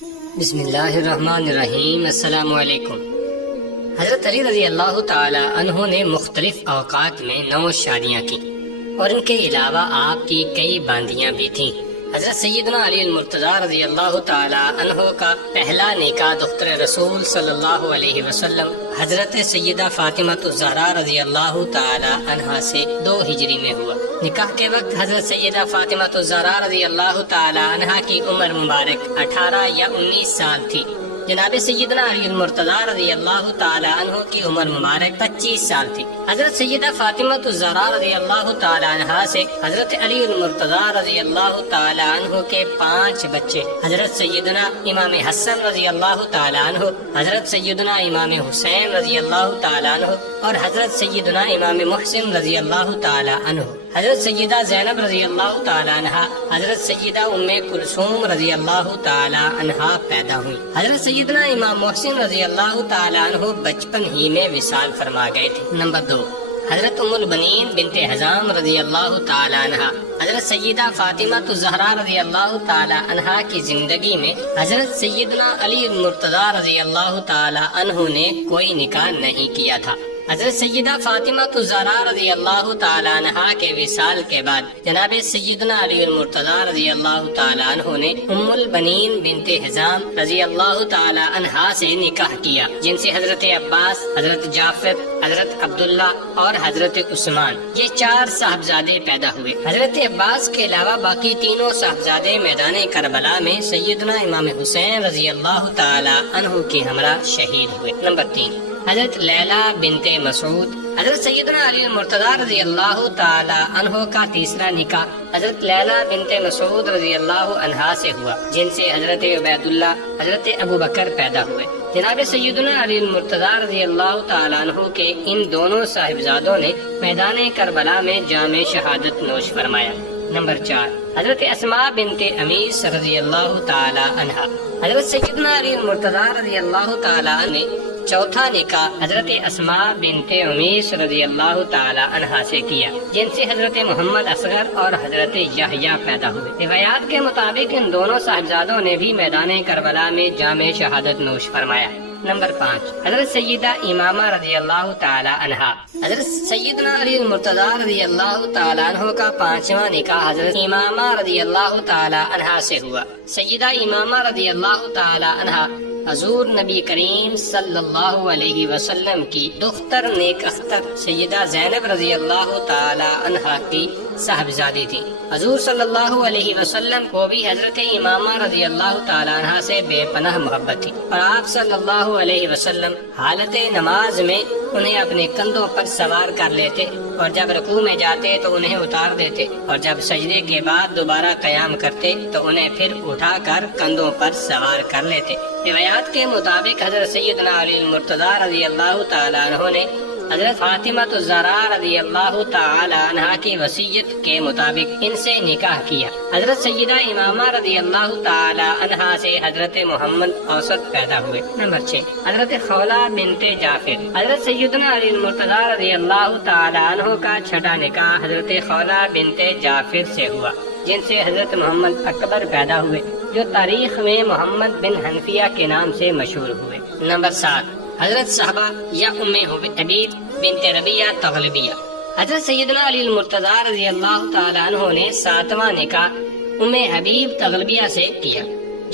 بسم اللہ الرحمن الرحیم۔ السلام علیکم۔ حضرت علی رضی اللہ تعالی عنہ نے مختلف اوقات میں 9 شادیاں کی اور ان کے علاوہ آپ کی کئی باندیاں بھی تھیں۔ حضرت سیدنا علی المرتضیٰ رضی اللہ تعالی عنہ کا پہلا نکاح دختر رسول صلی اللہ علیہ وسلم حضرت سیدہ فاطمہ الزہرا رضی اللہ تعالی عنہا سے 2 ہجری میں ہوا۔ نکاح کے وقت حضرت سیدہ فاطمہ الزہرا رضی اللہ تعالی عنہا کی عمر مبارک 18 یا 19 سال تھی۔ جناب سیدنا علی المرتضیٰ رضی اللہ تعالی عنہ کی عمر مبارک 25 سال تھی۔ حضرت سیدہ فاطمہ الزہرا رضی اللہ تعالی عنہا سے حضرت علی المرتضیٰ رضی اللہ تعالی عنہ کے 5 بچے، حضرت سیدنا امام حسن رضی اللہ تعالی عنہ، حضرت سیدنا امام حسین رضی اللہ تعالی عنہ اور حضرت سیدنا امام محسن رضی اللہ تعالی عنہ، حضرت سیدہ زینب رضی اللہ تعالی عنہا، حضرت سیدہ ام کلثوم رضی اللہ تعالی عنہا پیدا ہوئی۔ حضرت سیدنا امام محسن رضی اللہ تعالی عنہ بچپن ہی میں وصال فرما گئے تھے۔ نمبر 2، حضرت ام البنین بنت حزام رضی اللہ تعالی عنہا۔ حضرت سیدہ فاطمہ الزہرا رضی اللہ تعالی عنہا کی زندگی میں حضرت سیدنا علی المرتضیٰ رضی اللہ تعالی عنہ نے کوئی نکاح نہیں کیا تھا۔ حضرت سیدہ فاطمہ الزہرا رضی اللہ تعالی عنہا کے وصال کے بعد جناب سیدنا علی المرتضیٰ رضی اللہ تعالی عنہ نے ام البنین بنت حزام رضی اللہ تعالی عنہا سے نکاح کیا، جن سے حضرت عباس، حضرت جعفر، حضرت عبداللہ اور حضرت عثمان، یہ 4 صاحبزادے پیدا ہوئے۔ حضرت عباس کے علاوہ باقی تینوں صاحبزادے میدان کربلا میں سیدنا امام حسین رضی اللہ تعالی عنہ کے ہمراہ شہید ہوئے۔ نمبر 3، حضرت لیلہ بنت مسعود۔ حضرت سیدنا علی المرتضیٰ رضی اللہ تعالی عنہ کا تیسرا نکاح حضرت لیلہ بنت مسعود رضی اللہ عنہا سے ہوا، جن سے حضرت عبید اللہ، حضرت ابو بکر پیدا ہوئے۔ جناب سیدنا علی المرتضیٰ رضی اللہ تعالی عنہ کے ان دونوں صاحبزادوں نے میدان کربلا میں جام شہادت نوش فرمایا۔ نمبر 4، حضرت اسماء بنت امیس رضی اللہ تعالی عنہا۔ حضرت سیدنا علی المرتضیٰ رضی اللہ تعالی عنہ نے چوتھا نکاح حضرت اسماء بنت امیس رضی اللہ تعالی عنہا سے کیا، جن سے حضرت محمد اصغر اور حضرت یحییٰ پیدا ہوئے۔ روایات کے مطابق ان دونوں صاحبزادوں نے بھی میدان کربلا میں جام شہادت نوش فرمایا۔ نمبر 5، حضرت سیدہ امامہ رضی اللہ تعالی عنہا۔ حضرت سیدنا علی المرتضیٰ رضی اللہ تعالی عنہ کا 5واں نکاح حضرت امامہ رضی اللہ تعالی عنہا سے ہوا۔ سیدہ امامہ رضی اللہ تعالی عنہا حضور نبی کریم صلی اللہ علیہ وسلم کی دختر نیک اختر سیدہ زینب رضی اللہ تعالی عنہا کی صاحبزادی تھی۔ حضور صلی اللہ علیہ وسلم کو بھی حضرت امامہ رضی اللہ تعالی عنہا سے بے پناہ محبت تھی، اور آپ صلی اللہ علیہ وسلم حالت نماز میں انہیں اپنے کندھوں پر سوار کر لیتے، اور جب رکوع میں جاتے تو انہیں اتار دیتے، اور جب سجدے کے بعد دوبارہ قیام کرتے تو انہیں پھر اٹھا کر کندھوں پر سوار کر لیتے۔ روایات کے مطابق حضرت سیدنا علی المرتضیٰ رضی اللہ تعالی عنہ نے حضرت فاطمہ الزہرا رضی اللہ تعالی عنہا کی وصیت کے مطابق ان سے نکاح کیا۔ حضرت سیدہ امامہ رضی اللہ تعالی عنہا سے حضرت محمد اوسط پیدا ہوئے۔ نمبر 6، حضرت خولہ بنت جعفر۔ حضرت سیدنا علی المرتضیٰ رضی اللہ تعالی عنہ کا 6واں نکاح حضرت خولہ بنت جعفر سے ہوا، جن سے حضرت محمد اکبر پیدا ہوئے، جو تاریخ میں محمد بن حنفیہ کے نام سے مشہور ہوئے۔ نمبر 7، حضرت صحابہ یا ام حبیب بنت ربیہ تغلبیہ۔ حضرت سیدنا علی المرتضیٰ رضی اللہ تعالی عنہ نے 7واں نکاح ام حبیب تغلبیہ سے کیا،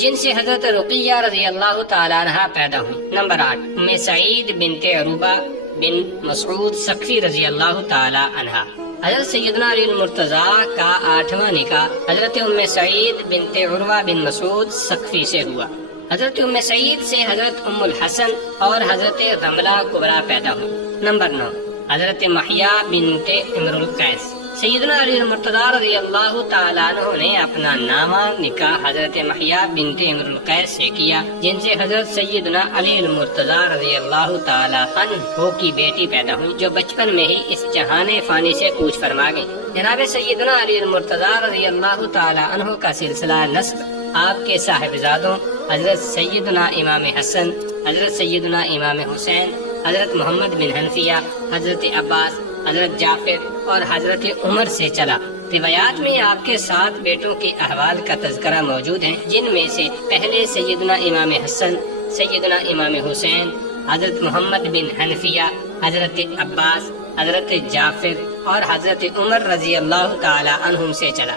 جن سے حضرت رقیہ رضی اللہ تعالی عنہ پیدا ہوئی۔ نمبر 8، ام سعید بنت عروبہ بن مسعود ثقفی رضی اللہ تعالی عنہ۔ حضرت سیدنا علی المرتضیٰ کا 8واں نکاح حضرت ام سعید بنت عروہ بن مسعود ثقفی سے ہوا۔ حضرت ام سعید سے حضرت ام الحسن اور حضرت رملہ کبریٰ پیدا ہوئی۔ نمبر 9، حضرت محییٰ بنت امر القیس۔ سیدنا علی المرتضیٰ رضی اللہ تعالی عنہ نے اپنا 9واں نکاح حضرت محییٰ بنت امر القیس سے کیا، جن سے حضرت سیدنا علی المرتضیٰ رضی اللہ تعالی عنہ کی بیٹی پیدا ہوئی، جو بچپن میں ہی اس جہان فانی سے کوچ فرما گئی۔ جناب سیدنا علی المرتضیٰ رضی اللہ تعالی عنہ کا سلسلہ نسب آپ کے صاحبزادوں حضرت سیدنا امام حسن، حضرت سیدنا امام حسین، حضرت محمد بن حنفیہ، حضرت عباس، حضرت جعفر اور حضرت عمر سے چلا۔ روایات میں آپ کے 7 بیٹوں کے احوال کا تذکرہ موجود ہے، جن میں سے پہلے سیدنا امام حسن، سیدنا امام حسین، حضرت محمد بن حنفیہ، حضرت عباس، حضرت جعفر اور حضرت عمر رضی اللہ تعالی عنہم سے چلا۔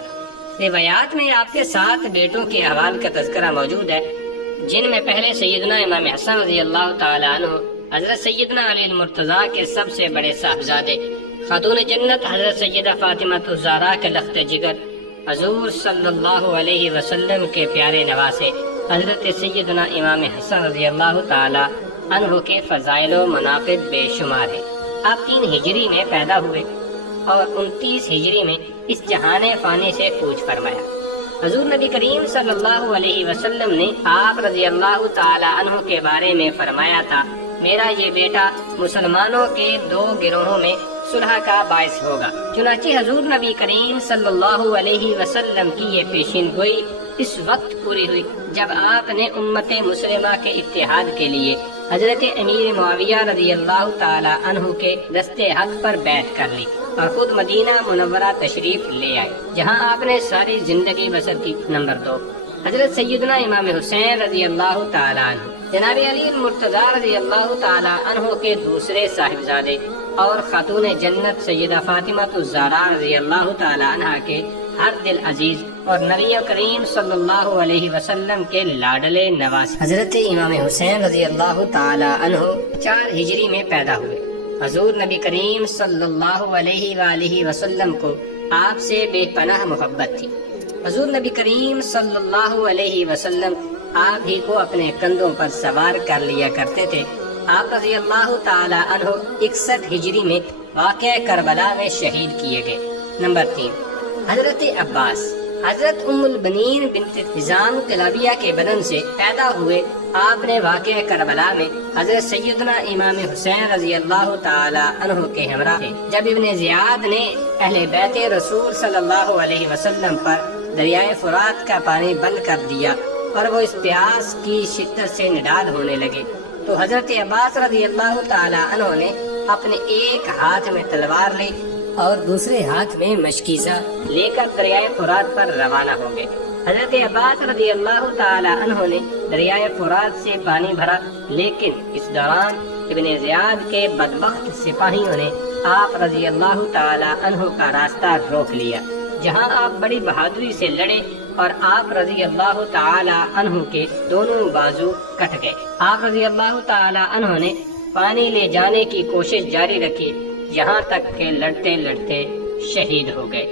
روایات میں آپ کے 7 بیٹوں کے احوال کا تذکرہ موجود ہے، جن میں پہلے سیدنا امام حسن رضی اللہ تعالی عنہ، حضرت سیدنا علی المرتضیٰ کے سب سے بڑے صاحبزادے، خاتون جنت حضرت سیدہ فاطمہ الزہرا کے لخت جگر، حضور صلی اللہ علیہ وسلم کے پیارے نواسے حضرت سیدنا امام حسن رضی اللہ تعالی عنہ کے فضائل و مناقب بے شمار ہیں۔ آپ 3 ہجری میں پیدا ہوئے اور 29 ہجری میں اس جہان فانی سے کوچ فرمایا۔ حضور نبی کریم صلی اللہ علیہ وسلم نے آپ رضی اللہ تعالی عنہ کے بارے میں فرمایا تھا، میرا یہ بیٹا مسلمانوں کے 2 گروہوں میں صلح کا باعث ہوگا۔ چنانچہ حضور نبی کریم صلی اللہ علیہ وسلم کی یہ پیشین گوئی اس وقت پوری ہوئی جب آپ نے امت مسلمہ کے اتحاد کے لیے حضرت امیر معاویہ رضی اللہ تعالی عنہ کے دستے حق پر بیعت کر لی اور خود مدینہ منورہ تشریف لے آئے، جہاں آپ نے ساری زندگی بسر کی۔ نمبر 2، حضرت سیدنا امام حسین رضی اللہ تعالی عنہ، جناب علی المرتضیٰ رضی اللہ تعالی عنہ کے دوسرے صاحبزادے اور خاتون جنت سیدہ فاطمہ الزہرا رضی اللہ تعالی عنہ کے ہر دل عزیز اور نبی کریم صلی اللہ علیہ وسلم کے لاڈلے نواسے حضرت امام حسین رضی اللہ تعالی عنہ 4 ہجری میں پیدا ہوئے۔ حضور نبی کریم صلی اللہ علیہ وآلہ وسلم کو آپ سے بے پناہ محبت تھی۔ حضور نبی کریم صلی اللہ علیہ وسلم آپ ہی کو اپنے کندھوں پر سوار کر لیا کرتے تھے۔ آپ رضی اللہ تعالی عنہ 61 ہجری میں واقعہ کربلا میں شہید کیے گئے۔ نمبر 3، حضرت عباس، حضرت ام البنین بنت حزام کلابیہ کے بدن سے پیدا ہوئے۔ آپ نے واقعہ کربلا میں حضرت سیدنا امام حسین رضی اللہ تعالی عنہ کے ہمراہ تھے جب ابن زیاد نے اہل بیت رسول صلی اللہ علیہ وسلم پر دریائے فرات کا پانی بند کر دیا اور وہ اس پیاس کی شدت سے نڈال ہونے لگے، تو حضرت عباس رضی اللہ تعالی عنہ نے اپنے ایک ہاتھ میں تلوار لی اور دوسرے ہاتھ میں مشکیزہ لے کر دریائے فرات پر روانہ ہو گئے۔ حضرت عباس رضی اللہ تعالی عنہ نے دریائے فرات سے پانی بھرا، لیکن اس دوران ابن زیاد کے بدبخت سپاہیوں نے آپ رضی اللہ تعالی عنہ کا راستہ روک لیا، جہاں آپ بڑی بہادری سے لڑے اور آپ رضی اللہ تعالی عنہ کے دونوں بازو کٹ گئے۔ آپ رضی اللہ تعالی عنہ نے پانی لے جانے کی کوشش جاری رکھی، یہاں تک کہ لڑتے لڑتے شہید ہو گئے۔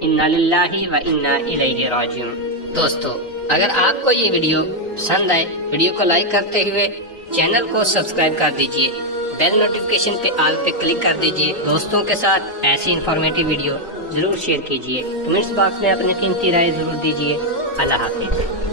انا للہ و انا الیہ راجعون۔ دوستو، اگر آپ کو یہ ویڈیو پسند آئے، ویڈیو کو لائک کرتے ہوئے چینل کو سبسکرائب کر دیجئے، بیل نوٹیفیکیشن پہ آل پہ کلک کر دیجئے۔ دوستوں کے ساتھ ایسی انفارمیٹیو ویڈیو ضرور شیئر کیجئے۔ کمنٹس باکس میں اپنی قیمتی رائے ضرور دیجئے۔ اللہ حافظ۔